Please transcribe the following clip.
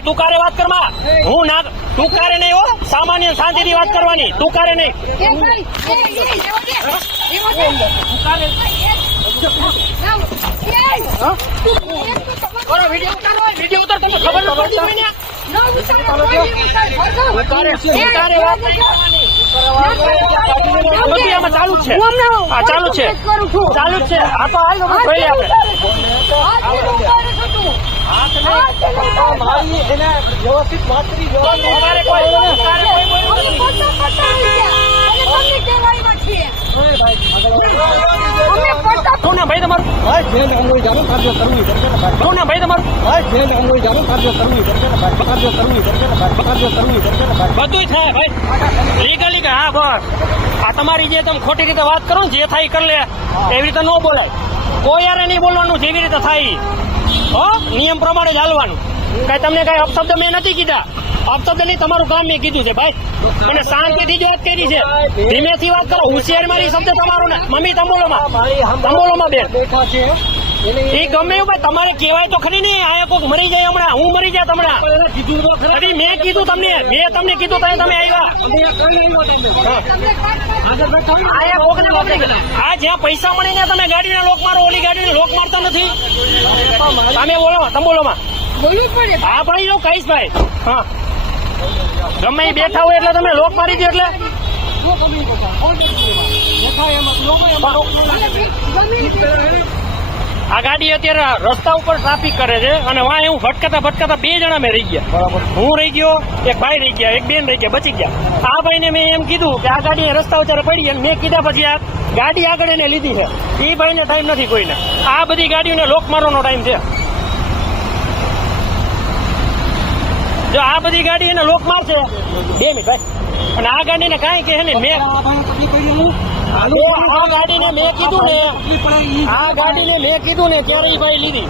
એ તું કારે વાત કરમાં હું ના તું કારે નહીં હો સામાન્ય શાંતિથી વાત કરવાની તું કારે નહીં વિડીયો ઉતાર તમને ખબર ન પડતી હોય ને આમાં ચાલુ જ છે હા ચાલુ જ છે ચાલુ જ છે આ તો હાલ જોઈએ આપણે ભાઈ તમારું ભાઈ તમારું બધું થાય ભાઈ લીગલી કે હા બસ આ તમારી જે તમે ખોટી રીતે વાત કરો ને જે થાય કરી લે એવી રીતે ન બોલાય કોઈ યારે નહીં બોલવાનું જેવી રીતે થાય હો નિયમ પ્રમાણે જ હાલવાનું કઈ તમને કઈ અપશબ્દ મેં નથી કીધા અપશબ્દ નહીં તમારું કામ મેં કીધું છે ભાઈ અને શાંતિથી જ વાત કરી છે ધીમેથી વાત કરો હોશિયાર મારી શબ્દ તમારો ને મમ્મી તંબોલોમાં બેન એ ગમે એવું ભાઈ તમારે કહેવાય તો ખરી નહીં આ કોઈક મરી જાય હમણાં હું મરી જાય હમણાં મેં કીધું તમને મેં તમને કીધું તમે આવ્યા આ જ્યાં પૈસા મળે ત્યાં તમે ગાડીને લોક મારો ઓલી ગાડીને લોક મારતા નથી તમે બોલો તંબોલોમાં હા ભાઈ એવું કહીશ ભાઈ હા ગમે એ બેઠા હોય એટલે તમે લોક મારી દો એટલે આ ગાડી અત્યારે રસ્તા ઉપર ટ્રાફિક કરે છે અને વાં હું ભટકાતા 2 જણા મેં રહી ગયા હું રહી ગયો એક ભાઈ રહી ગયા એક બેન રહી ગયા બચી ગયા આ ભાઈને મેં એમ કીધું કે આ ગાડી રસ્તા ઉપર પડી અને મેં કીધા પછી આ ગાડી આગળ એને લીધી છે એ ભાઈને ટાઈમ નથી કોઈને આ બધી ગાડીઓને લોક મારવાનો ટાઈમ છે જો આ બધી ગાડી એને લોક મારશે 2 મિનિટ ભાઈ અને આ ગાડીને કાંઈ કે ને મેં આ ગાડીને મેં કીધું ને આ ગાડીને મેં કીધું ને ત્યારે ભાઈ લીધી